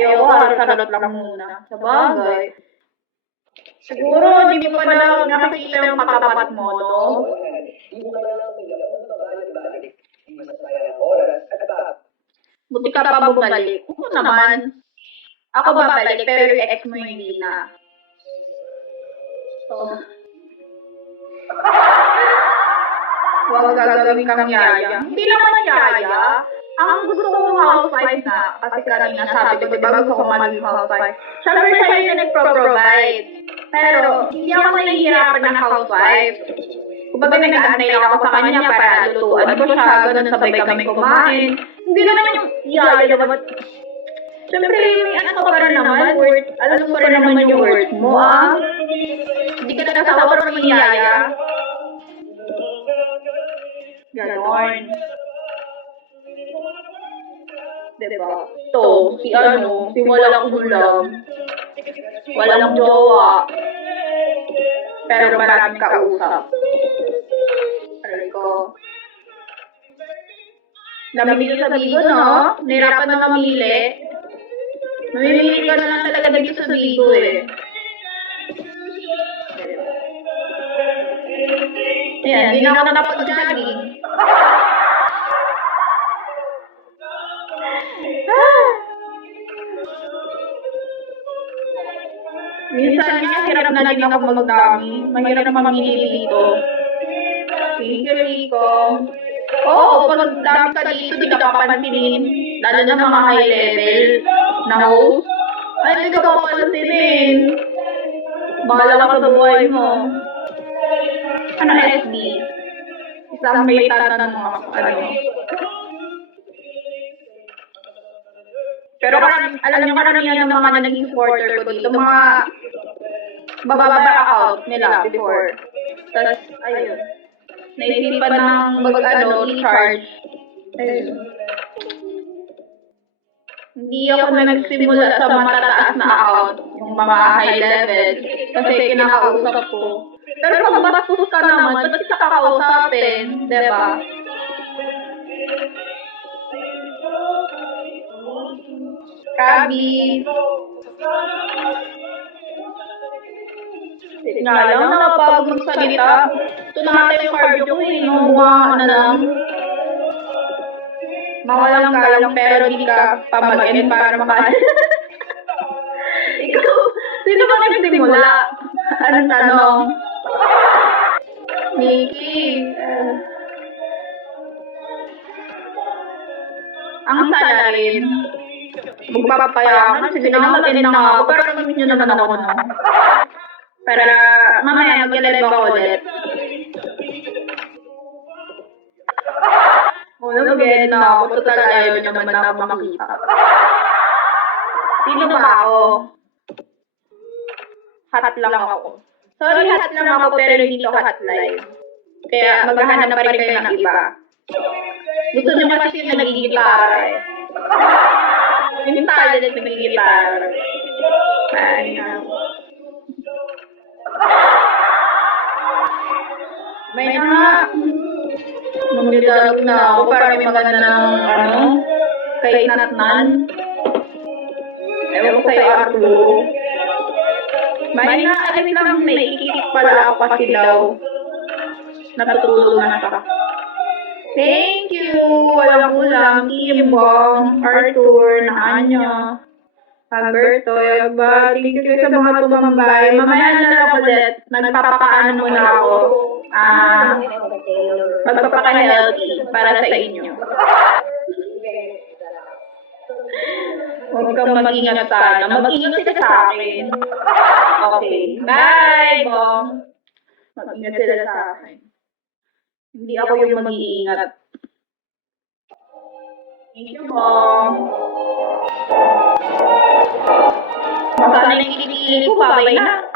Ayoko, harot-harot lang muna. Sabagay. Siguro, hindi mo pa na nakikita yung katapat mo, no? Buti ka pa bumalik. Oo naman. Ako babalik, pero yung ex mo hindi na. So, huwag gagawin kang yaya. Hindi naman yaya. Ang gusto kong housewife na, kasi kanina sabi ko, diba gusto ko maging housewife. Siyempre siya yung nagpro-provide. Pero, hindi ako nahihirapan ng housewife. Kumbaga nag-aantay lang ako sa kanya para lutuan ko siya, ganun sabay kami kumain. Hindi naman yung yaya naman. Siyempre, may ano ka pa rin naman, worth, alam mo pa rin naman yung worth mo, ah. Hindi ka nagsasawa rin ng yaya. Ganon. Diba? To, si walang ulam. Walang jowa. Pero maraming kausap. Aray ko. Namili sa Bigo, no? Nahirapan na mamili. Mamimili ka na lang talaga dito sa Bigo, eh. Ayan, hindi na ako napag-jogging. Minsan nga, hirap na din ako magdami. Mahirap na mamili dito. Thank you, Rico. Oo, pag dami ka dito, di ka papansinin. Lalo na mga high level na host. Ay, hindi ka papansinin. Bahala ka sa buhay mo. Ano SD? Isang may tatanong ako. Ano? Pero alam niyo karamihan ng mga naging supporter ko dito, mga bababa account nila before. Tapos, ayun. Naisipan ng i-charge. Ayun. Hindi ako nagsimula sa matataas na account, yung mga high level, kasi kinakausap ko. Pero kung bastos ka naman, ba't ka kakausapin? Diba? Kabi. Nga lang na pag magsalita, ito na nga yung cardio ko eh, bunga na lang. Mawalang galang pero di ka pamagin para makain. Ikaw, sino ba nagsimula? Anong tanong? Nikki. Ang sana rin. Magpapayaman. Sige na, mag-end na nga ako. Pero mag-miss nyo naman ako, no? Pero mamaya mag-live ako ulit. Mag-end na ako. Total ayaw nyo naman na ako makita. Sino ba ako? Hot lang ako. Sorry, hot lang ako pero hindi ko hot live. Kaya maghahanap pa rin kayo ng iba. Gusto nyo kasi yung nagigitara eh. Yung talent nagigitara. May na magdadalog na ako para may maganda ng kay Natnan. Ewan ko sa'yo, Arturo. May na, alis lang, naikikik pala ako kasi daw. Natutulungan ka. Thank you! Walang ulam, Kimbong, Arthur, Naanya, Alberto, Yagba. Thank you sa mga tumambay. Mamaya na lang ulit. Magpapakaano muna ako. Magpapaka-healthy para sa inyo. Huwag kang mag-ingat sana. Mag-ingat sila sa akin. Okay. Bye, Bong. Mag-ingat sila sa akin. Hindi ako yung mag-iingat. Thank you, Bong. Masana yung kinikili ko, babay na.